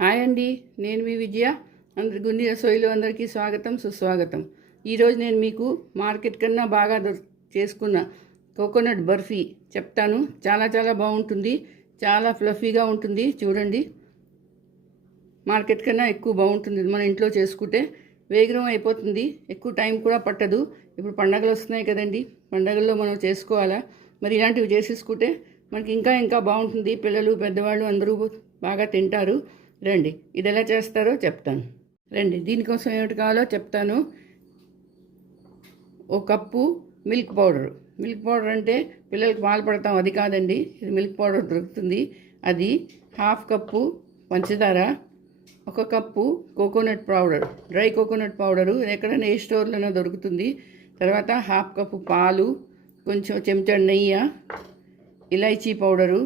Hi అండి, నేను మీ విజయ. గుండి రసోయిలో అందరికీ స్వాగతం, సుస్వాగతం. ఈరోజు నేను మీకు మార్కెట్ కన్నా బాగా చేసుకున్న కోకోనట్ బర్ఫీ చెప్తాను. చాలా చాలా బాగుంటుంది, చాలా ఫ్లఫీగా ఉంటుంది. చూడండి, మార్కెట్ కన్నా ఎక్కువ బాగుంటుంది. మన ఇంట్లో చేసుకుంటే వేగరం అయిపోతుంది, ఎక్కువ టైం కూడా పట్టదు. ఇప్పుడు పండగలు వస్తున్నాయి కదండి, పండగల్లో మనం చేసుకోవాలా. మరి ఇలాంటివి చేసేసుకుంటే మనకి ఇంకా ఇంకా బాగుంటుంది. పిల్లలు పెద్దవాళ్ళు అందరూ బాగా తింటారు. రండి, ఇది ఎలా చేస్తారో చెప్తాను. రండి, దీనికోసం ఏమిటి కావాలో చెప్తాను. ఒక cup milk powder. Milk powder అంటే పిల్లలకి పాలు పడతాం, అది కాదండి. ఇది మిల్క్ పౌడర్ దొరుకుతుంది. అది హాఫ్ కప్పు పంచదార, ఒక cup coconut powder, dry coconut powder ఎక్కడైనా ఏ స్టోర్లోనో దొరుకుతుంది. తర్వాత హాఫ్ కప్పు పాలు, కొంచెం చెంచా నెయ్యి, ఇలాచీ పౌడరు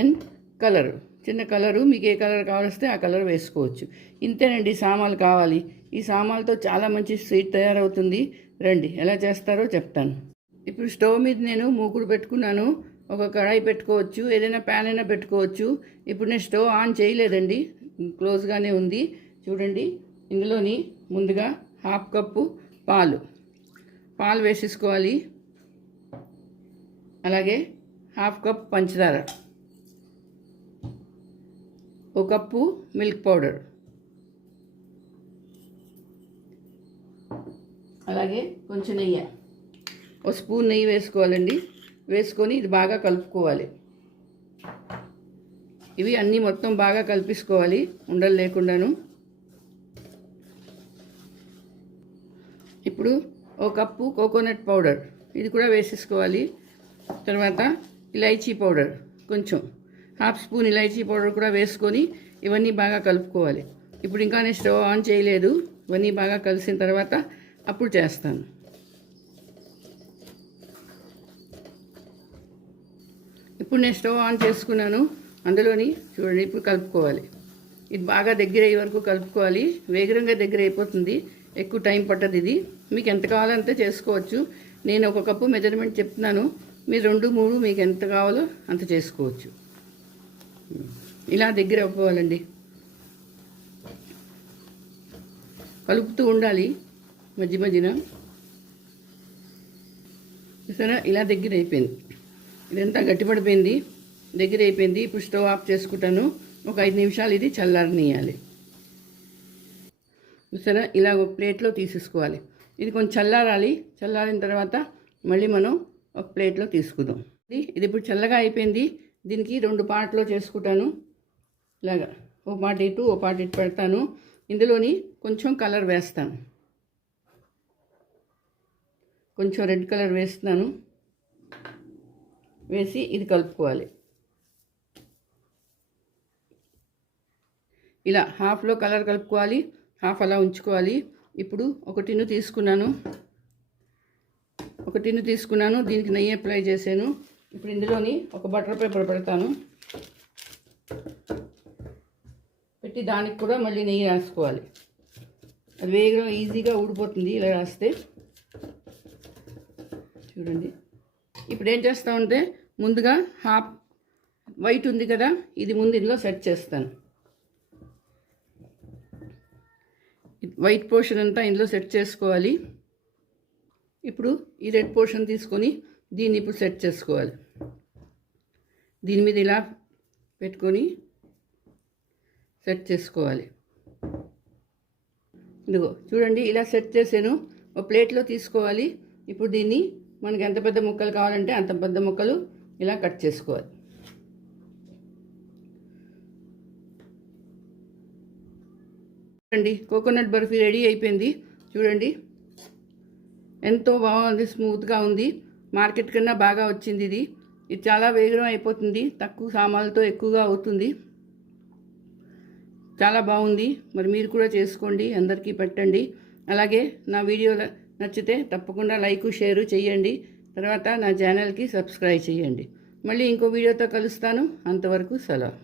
అండ్ కలరు, చిన్న కలరు. మీకు ఏ కలర్ కావలిస్తే ఆ కలర్ వేసుకోవచ్చు. ఇంతేనండి సామాన్లు కావాలి. ఈ సామాన్లతో చాలా మంచి స్వీట్ తయారవుతుంది. రండి, ఎలా చేస్తారో చెప్తాను. ఇప్పుడు స్టవ్ మీద నేను మూకుడు పెట్టుకున్నాను. ఒక కడాయి పెట్టుకోవచ్చు, ఏదైనా ప్యాన్ అయినా పెట్టుకోవచ్చు. ఇప్పుడు నేను స్టవ్ ఆన్ చేయలేదండి, క్లోజ్గానే ఉంది. చూడండి, ఇందులోని ముందుగా హాఫ్ కప్పు పాలు వేసేసుకోవాలి. అలాగే హాఫ్ కప్ పంచదార, ఒక కప్పు మిల్క్ పౌడర్, అలాగే కొంచెం నెయ్యి, ఒక స్పూన్ నెయ్యి వేసుకోవాలండి. వేసుకొని ఇది బాగా కలుపుకోవాలి. ఇవి అన్నీ మొత్తం బాగా కలిపేసుకోవాలి, ఉండలు లేకుండాను. ఇప్పుడు ఒక కప్పు కోకోనట్ పౌడర్, ఇది కూడా వేసేసుకోవాలి. తర్వాత ఇలాచీ పౌడర్, కొంచెం హాఫ్ స్పూన్ ఇలాచీ పౌడర్ కూడా వేసుకొని ఇవన్నీ బాగా కలుపుకోవాలి. ఇప్పుడు ఇంకా నేను స్టవ్ ఆన్ చేయలేదు. ఇవన్నీ బాగా కలిసిన తర్వాత అప్పుడు చేస్తాను. ఇప్పుడు నేను స్టవ్ ఆన్ చేసుకున్నాను. అందులోని చూడండి, ఇప్పుడు కలుపుకోవాలి. ఇది బాగా దగ్గర అయ్యే వరకు కలుపుకోవాలి. వేగరంగా దగ్గర అయిపోతుంది, ఎక్కువ టైం పట్టదు. ఇది మీకు ఎంత కావాలంటే చేసుకోవచ్చు. నేను ఒక కప్పు మెజర్మెంట్ చెప్తున్నాను, మీరు 2-3 మీకు ఎంత కావాలో అంత చేసుకోవచ్చు. ఇలా దగ్గర అవ్వాలండి, కలుపుతూ ఉండాలి మధ్య మధ్యన. సరే, ఇలా దగ్గర అయిపోయింది. ఇదంతా గట్టిపడిపోయింది, దగ్గర అయిపోయింది. ఇప్పుడు స్టవ్ ఆఫ్ చేసుకుంటాను. ఒక 5 నిమిషాలు ఇది చల్లారనియాలి. సరే, ఇలా ఒక ప్లేట్లో తీసేసుకోవాలి. ఇది కొంచెం చల్లారాలి. చల్లారిన తర్వాత మళ్ళీ మనం ఒక ప్లేట్లో తీసుకుందాం. ఇది ఇప్పుడు చల్లగా అయిపోయింది. దీనికి 2 పార్ట్లో చేసుకుంటాను. ఇలాగా ఓ పార్ట్ ఇటు ఓ పార్ట్ ఇటు పెడతాను. ఇందులోని కొంచెం కలర్ వేస్తాను, కొంచెం రెడ్ కలర్ వేస్తున్నాను. వేసి ఇది కలుపుకోవాలి. ఇలా హాఫ్లో కలర్ కలుపుకోవాలి, హాఫ్ అలా ఉంచుకోవాలి. ఇప్పుడు ఒక టిన్ను తీసుకున్నాను. దీనికి నెయ్యి అప్లై చేశాను. ఇప్పుడు ఇందులోని ఒక బటర్ పేపర్ పెడతాను. పెట్టి దానికి కూడా మళ్ళీ నెయ్యి రాసుకోవాలి. అది వేగంగా ఈజీగా ఊడిపోతుంది ఇలా రాస్తే. చూడండి, ఇప్పుడు ఏం చేస్తామంటే ముందుగా హాఫ్ వైట్ ఉంది కదా, ఇది ముందు ఇందులో సెట్ చేస్తాను. వైట్ పోర్షన్ అంతా ఇందులో సెట్ చేసుకోవాలి. ఇప్పుడు ఈ రెడ్ పోర్షన్ తీసుకొని దీన్ని ఇప్పుడు సెట్ చేసుకోవాలి. దీని మీద ఇలా పెట్టుకొని సెట్ చేసుకోవాలి. ఇదిగో చూడండి, ఇలా సెట్ చేసాను. ఒక ప్లేట్లో తీసుకోవాలి. ఇప్పుడు దీన్ని మనకి ఎంత పెద్ద ముక్కలు కావాలంటే అంత పెద్ద ముక్కలు ఇలా కట్ చేసుకోవాలి. చూడండి, కోకోనట్ బర్ఫీ రెడీ అయిపోయింది. చూడండి, ఎంతో బాగుంది, స్మూత్గా ఉంది. మార్కెట్ కన్నా బాగా వచ్చింది. ఇది చాలా వేగం అయిపోతుంది, తక్కువ సామాన్లతో ఎక్కువగా అవుతుంది. చాలా బాగుంది. మరి మీరు కూడా చేసుకోండి, అందరికీ పెట్టండి. అలాగే నా వీడియో నచ్చితే తప్పకుండా లైక్ షేరు చేయండి. తర్వాత నా ఛానల్కి సబ్స్క్రైబ్ చేయండి. మళ్ళీ ఇంకో వీడియోతో కలుస్తాను. అంతవరకు సెలవు.